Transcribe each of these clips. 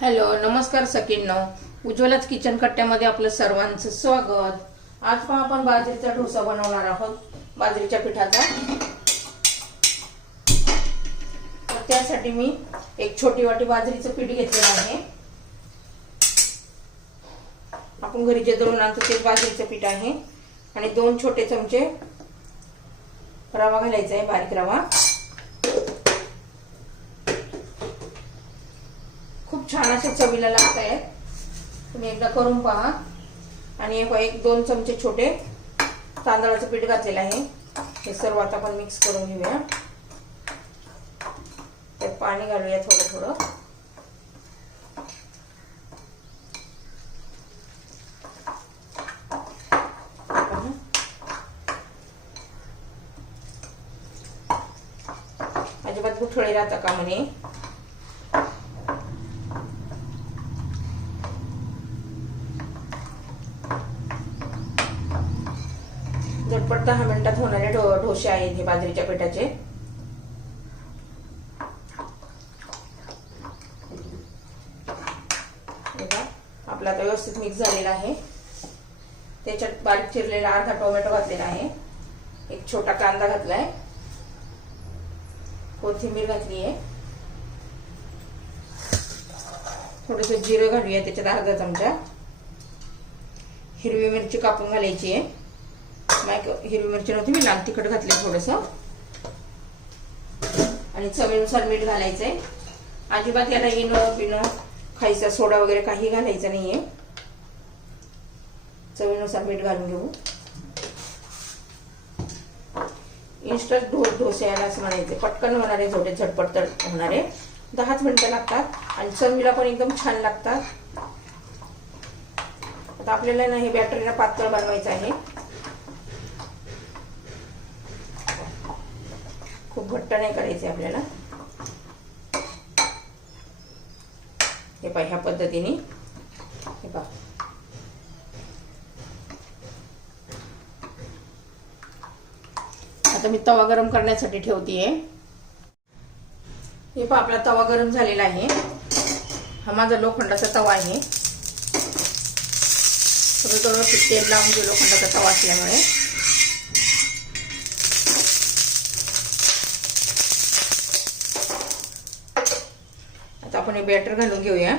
Hello नमस्कार सकिन्नो उज्ज्वलाच kitchen कट्ट्यामध्ये आपलं सर्वांचं स्वागत. आज पण आपण बाजरीचा डोसा बनवणार आहोत बाजरीच्या पिठाचा. तर त्यासाठी मी एक छोटी वाटी बाजरीचं पीठ घेतलेलं आहे. आपण घरी जे दळून आणतो ते बाजरीचं पीठ आहे. आणि दोन छोटे चमचे रवा घालायचा आहे बारीक रवा. खूप छान अशा चवीला लागत आहेत. तुम्ही एकदा करून पहा. आणि एक दोन चमचे छोटे तांदळाचं पीठ घातलेलं आहे. हे सर्व आता आपण मिक्स करून घेऊया. त्यात पाणी घालूया थोडं थोडं. अजिबात गुठळे राहता का म्हणे? झटपट दहा मिनिटात होणारे ढो ढोसे आहेत हे बाजरीच्या पिठाचे. आपला आता व्यवस्थित मिक्स झालेला आहे. त्याच्यात बारीक चिरलेला अर्धा टोमॅटो घातलेला आहे. एक छोटा कांदा घातलाय. कोथिंबीर घातली आहे. थोडस जिरं घालूया त्याच्यात अर्धा चमचा. हिरवी मिरची कापून घालायची आहे. नाही हिरवी मिरची नव्हती मी लाल तिखट घातले थोडस. आणि चवीनुसार मीठ घालायचंय. अजिबात याला इनो पिनो खायचा सोडा वगैरे काही घालायचं नाहीये. चवीनुसार मीठ घालून घेऊ. इन्स्टंट ढो डोसे याला असं म्हणायचे. पटकन होणारे थोडे झटपट तर होणारे दहाच मिनिटं लागतात. आणि चवीला पण एकदम छान लागतात. आता आपल्याला ना हे बॅटरीला पातळ बनवायचं आहे. घट्ट नाही करायचे आपल्याला. हे पहा ह्या पद्धतीने. हे पहा. आता मी तवा गरम करण्यासाठी ठेवतीये. हे पहा आपला तवा गरम झालेला आहे. हा माझा लोखंडाचा तवा आहे. सगळीकडून तेल लावून घेऊ लोखंडाचा तवा असल्यामुळे. आपण हे बॅटर घालून घेऊया.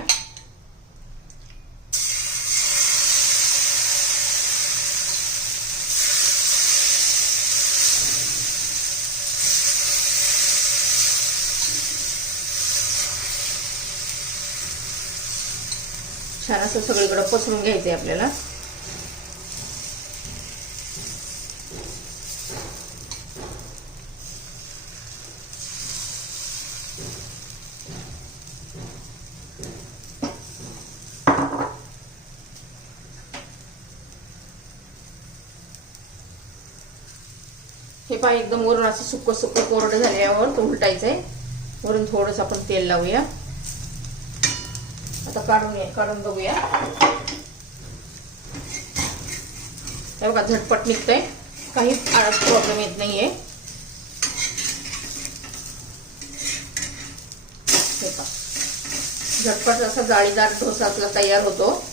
छान असं सगळीकडं पसरून घ्यायचंय आपल्याला. हे पहा एकदम वरून असं सुकं सुक्क कोरडं झाल्यावर तो उलटायचंय. वरून थोडस आपण तेल लावूया. आता काढून काढून बघूया. हे बघा झटपट निघतंय. काहीच प्रॉब्लेम येत नाहीये. हे झटपट असा जाळीदार ढोसा आपला तयार होतो.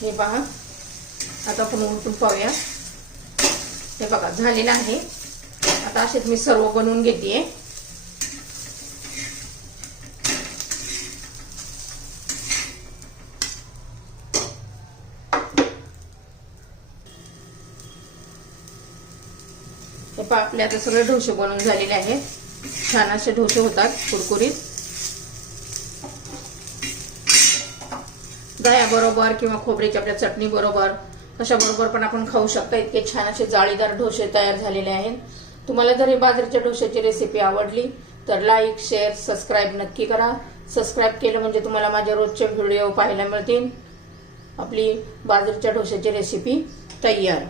हे पहा. आता आपण उलटून पाहूया. हे बघा झालेलं आहे. आता असेच मी सर्व बनवून घेते हे पहा आपले आता सगळे ढोसे बनवून झालेले आहेत. छान असे ढोसे होतात कुरकुरीत. दह्याबरोबर किंवा खोबऱ्याची आपल्या चटणी बरोबर पण आपण खाऊ शकता. इतके छान असे जाळीदार ढोसे तयार झालेले आहेत. तुम्हाला जर हे बाजरीच्या डोश्याची रेसिपी आवडली तर लाईक शेअर सबस्क्राईब नक्की करा. सबस्क्राईब केलं म्हणजे तुम्हाला माझ्या रोजचे व्हिडिओ पाहायला मिळतील. आपली बाजरीच्या डोश्याची रेसिपी तयार.